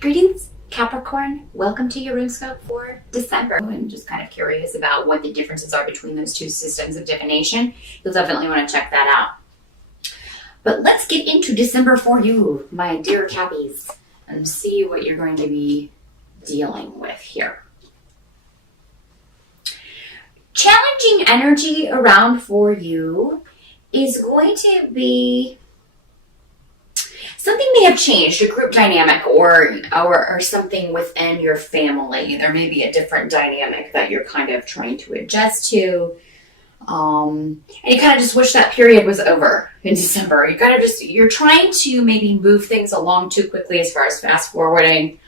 Greetings, Capricorn. Welcome to your RuneScope for December. I'm just kind of curious about what the differences are between those two systems of divination. You'll definitely want to check that out. But let's get into December for you, my dear Cappies, and see what you're going to be dealing with here. Challenging energy around for you is going to be something may have changed, a group dynamic or something within your family. There may be a different dynamic that you're kind of trying to adjust to. And you kind of just wish that period was over in December. You're trying to maybe move things along too quickly as far as fast forwarding,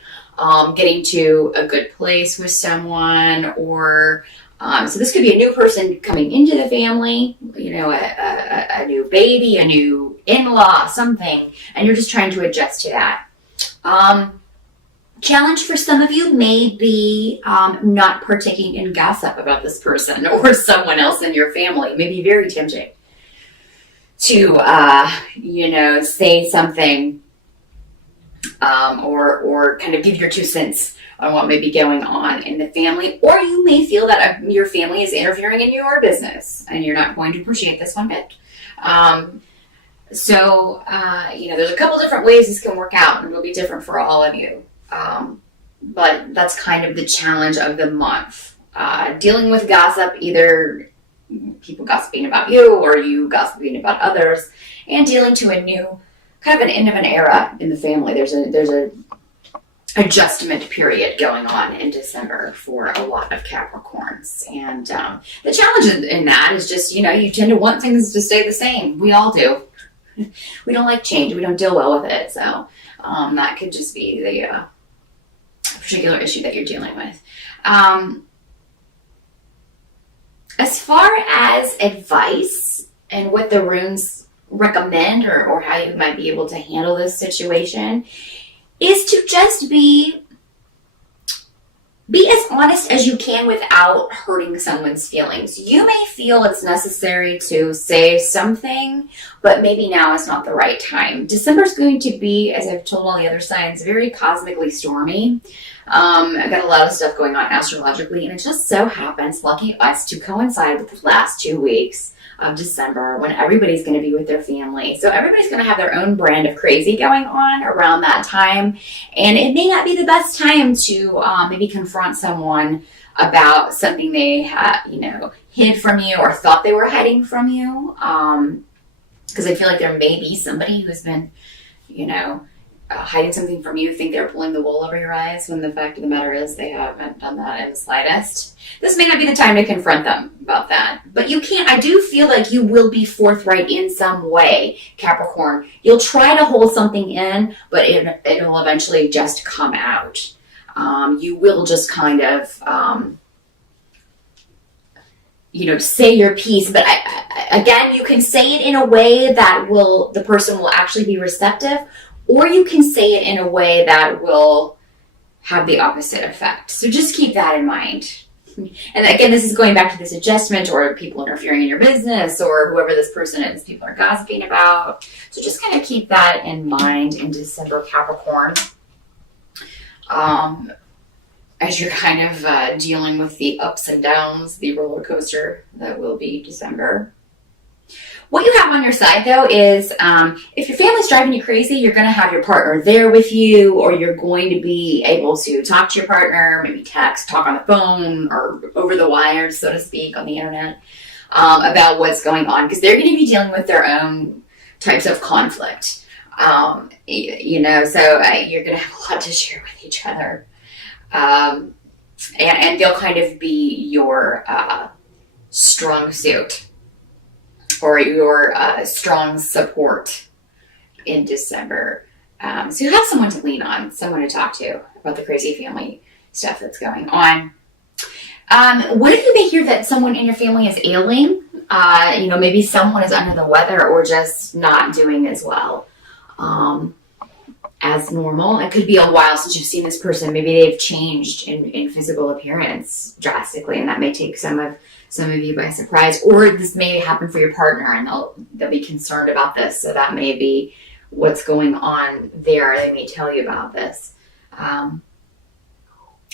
getting to a good place with someone, or so this could be a new person coming into the family, a new baby, a new in-law, something, and you're just trying to adjust to that. Challenge for some of you may be not partaking in gossip about this person or someone else in your family. It may be very tempting to, say something or kind of give your 2 cents on what may be going on in the family, or you may feel that your family is interfering in your business and you're not going to appreciate this one bit. There's a couple different ways this can work out, and it'll be different for all of you. But that's kind of the challenge of the month. Dealing with gossip, either people gossiping about you or you gossiping about others, and dealing to a new, kind of an end of an era in the family. There's a adjustment period going on in December for a lot of Capricorns. And the challenge in that is just, you tend to want things to stay the same. We all do. We don't like change. We don't deal well with it. So that could just be the particular issue that you're dealing with. As far as advice and what the runes recommend or how you might be able to handle this situation is to just be as honest as you can without hurting someone's feelings. You may feel it's necessary to say something, but maybe now is not the right time. December is going to be, as I've told all the other signs, very cosmically stormy. I've got a lot of stuff going on astrologically, and it just so happens, lucky us, to coincide with the last 2 weeks of December when everybody's going to be with their family. So everybody's going to have their own brand of crazy going on around that time. And it may not be the best time to maybe confront someone about something they hid from you or thought they were hiding from you. Because I feel like there may be somebody who's been, hiding something from you, think they're pulling the wool over your eyes, when the fact of the matter is they haven't done that in the slightest. This may not be the time to confront them about that. But I do feel like you will be forthright in some way, Capricorn. You'll try to hold something in, but it'll eventually just come out. You will just kind of, say your piece. But again, you can say it in a way that the person will actually be receptive, or you can say it in a way that will have the opposite effect. So just keep that in mind. And again, this is going back to this adjustment or people interfering in your business or whoever this person is people are gossiping about. So just kind of keep that in mind in December, Capricorn. As you're kind of dealing with the ups and downs, the roller coaster that will be December. What you have on your side, though, is if your family's driving you crazy, you're going to have your partner there with you, or you're going to be able to talk to your partner, maybe text, talk on the phone, or over the wires, so to speak, on the internet, about what's going on, because they're going to be dealing with their own types of conflict. So you're going to have a lot to share with each other. And they'll kind of be your strong suit, or your strong support in December. So you have someone to lean on, someone to talk to about the crazy family stuff that's going on. What if you may hear that someone in your family is ailing? Maybe someone is under the weather or just not doing as well as normal. It could be a while since you've seen this person. Maybe they've changed in physical appearance drastically, and that may take some of you by surprise. Or this may happen for your partner, and they'll be concerned about this. So that may be what's going on there. They may tell you about this.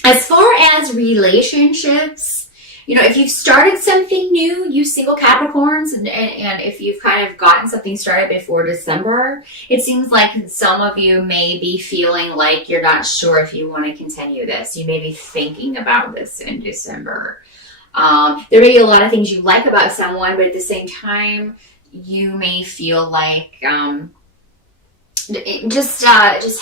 As far as relationships, if you've started something new, you single Capricorns, and if you've kind of gotten something started before December, it seems like some of you may be feeling like you're not sure if you want to continue this. You may be thinking about this in December. There may be a lot of things you like about someone, but at the same time, you may feel like just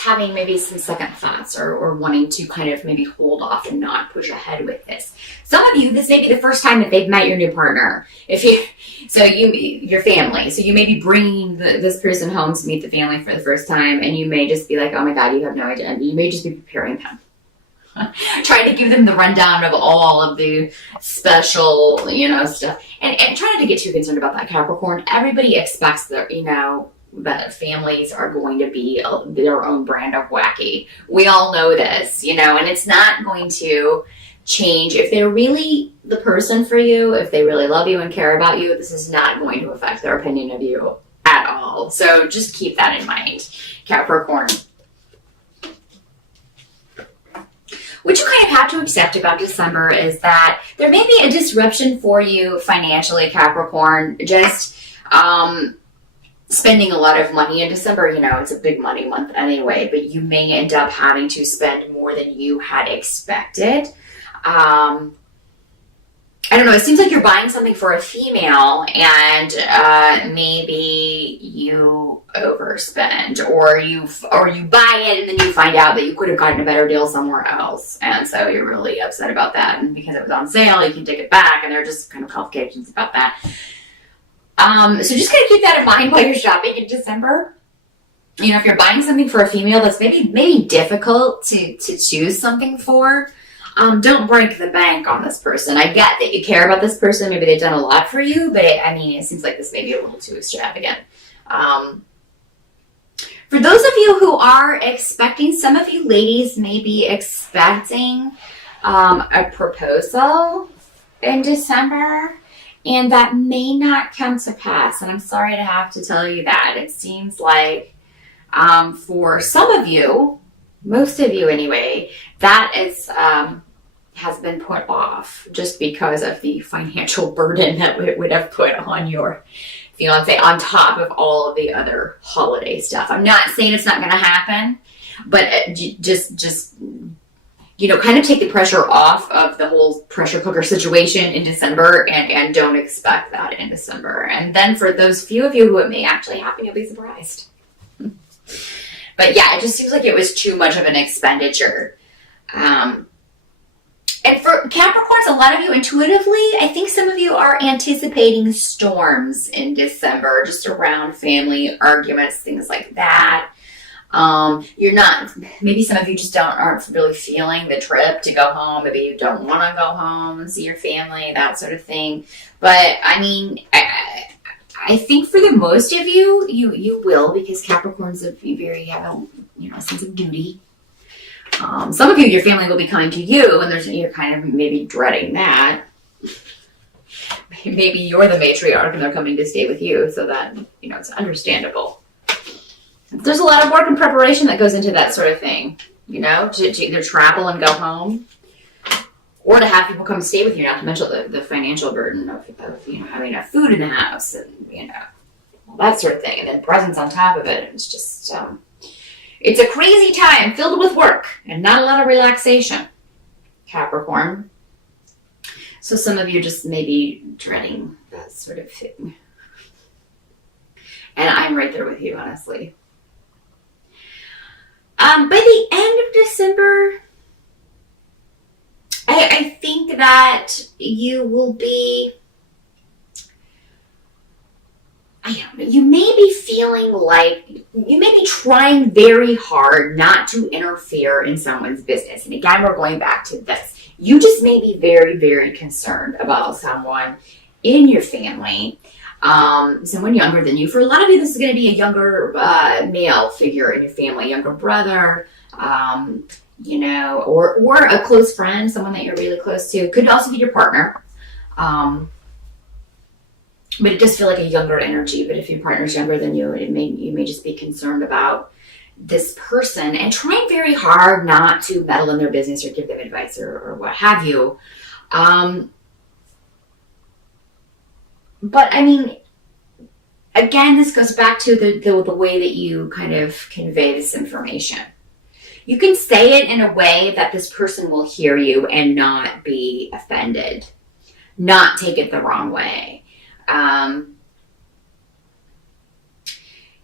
having maybe some second thoughts or wanting to kind of maybe hold off and not push ahead with this. Some of you, this may be the first time that they've met your new partner. Your family. So you may be bringing this person home to meet the family for the first time, and you may just be like, oh my God, you have no idea. You may just be preparing them. Trying to give them the rundown of all of the special, stuff. And try not to get too concerned about that, Capricorn. Everybody expects that, that families are going to be their own brand of wacky. We all know this, and it's not going to change. If they're really the person for you, if they really love you and care about you, this is not going to affect their opinion of you at all. So just keep that in mind, Capricorn. What you kind of have to accept about December is that there may be a disruption for you financially, Capricorn. Just spending a lot of money in December. It's a big money month anyway, but you may end up having to spend more than you had expected. I don't know. It seems like you're buying something for a female, and maybe you overspend, or you buy it and then you find out that you could have gotten a better deal somewhere else, and so you're really upset about that. And because it was on sale, you can take it back, and there are just kind of complications about that. So just kind of keep that in mind while you're shopping in December. If you're buying something for a female that's maybe difficult to choose something for. Don't break the bank on this person. I get that you care about this person. Maybe they've done a lot for you, but it seems like this may be a little too extravagant. For those of you who are expecting, some of you ladies may be expecting a proposal in December, and that may not come to pass. And I'm sorry to have to tell you that. It seems like for some of you, most of you anyway, that is has been put off just because of the financial burden that it would have put on your fiance on top of all of the other holiday stuff. I'm not saying it's not going to happen, but just kind of take the pressure off of the whole pressure cooker situation in December, and don't expect that in December. And then for those few of you who it may actually happen, you'll be surprised. But yeah, it just seems like it was too much of an expenditure. And for Capricorns, a lot of you intuitively, I think some of you are anticipating storms in December, just around family arguments, things like that. You're not, maybe some of you just aren't really feeling the trip to go home. Maybe you don't want to go home and see your family, that sort of thing. But I think for the most of you, you will, because Capricorns have a sense of duty. Some of you, your family will be coming to you, and you're kind of maybe dreading that. Maybe you're the matriarch and they're coming to stay with you, so that, it's understandable. There's a lot of work and preparation that goes into that sort of thing, to either travel and go home, or to have people come stay with you, not to mention the financial burden of having enough food in the house and, all that sort of thing, and then presents on top of it. It's just, it's a crazy time filled with work and not a lot of relaxation, Capricorn. So some of you just may be dreading that sort of thing. And I'm right there with you, honestly. By the end of December, I think that you will be, you may be feeling like, you may be trying very hard not to interfere in someone's business. And again, we're going back to this. You just may be very, very concerned about someone in your family, someone younger than you. For a lot of you, this is going to be a younger male figure in your family, younger brother, or a close friend, someone that you're really close to. Could also be your partner. But it does feel like a younger energy. But if your partner's younger than you, you may just be concerned about, this person and trying very hard not to meddle in their business or give them advice or what have you. But I mean, again, this goes back to the way that you kind of convey this information. You can say it in a way that this person will hear you and not be offended, not take it the wrong way.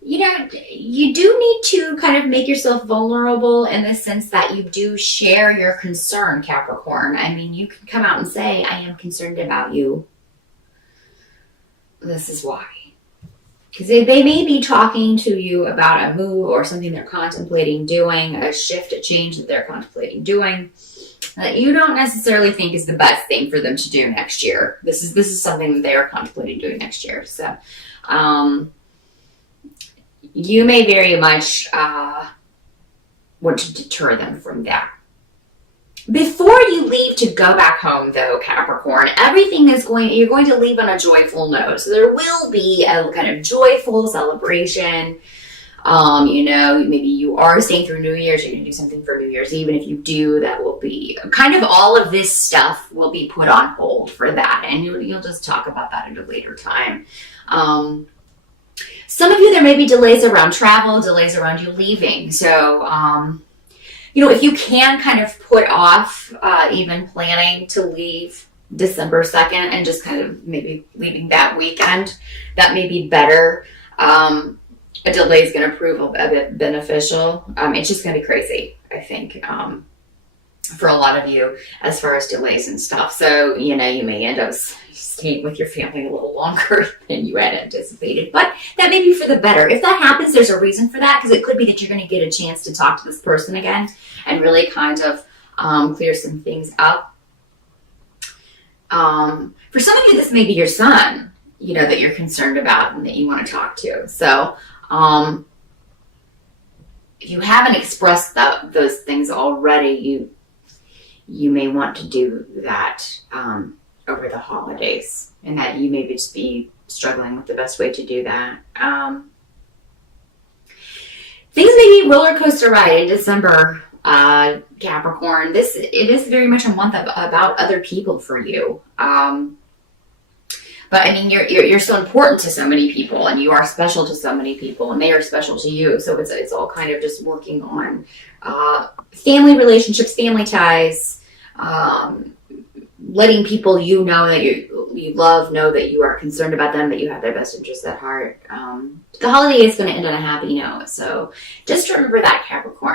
You do need to kind of make yourself vulnerable in the sense that you do share your concern, Capricorn. I mean, you can come out and say, I am concerned about you. This is why. Because they may be talking to you about a move or something they're contemplating doing, a shift, a change that they're contemplating doing, that you don't necessarily think is the best thing for them to do next year. This is something that they are contemplating doing next year. So, you may very much want to deter them from that. Before you leave to go back home, though, Capricorn, you're going to leave on a joyful note. So there will be a kind of joyful celebration. Maybe you are staying through New Year's, you're going to do something for New Year's Eve. And if you do, that will be kind of all of this stuff will be put on hold for that. And you'll just talk about that at a later time. Some of you, there may be delays around travel, delays around you leaving. So, if you can kind of put off even planning to leave December 2nd and just kind of maybe leaving that weekend, that may be better. A delay is going to prove a bit beneficial. It's just going to be crazy, I think, for a lot of you as far as delays and stuff. So, you may end up staying with your family a little longer than you had anticipated. But that may be for the better. If that happens, there's a reason for that, because it could be that you're going to get a chance to talk to this person again and really kind of clear some things up. For some of you, this may be your son, that you're concerned about and that you want to talk to. So if you haven't expressed those things already, you may want to do that over the holidays, and that you may just be struggling with the best way to do that. Things may be a roller coaster ride in December, Capricorn. It is very much a month about other people for you. But I mean, you're so important to so many people, and you are special to so many people, and they are special to you. So it's all kind of just working on family relationships, family ties, letting people that you love know that you are concerned about them, that you have their best interests at heart. The holiday is going to end on a happy note. So just remember that, Capricorn.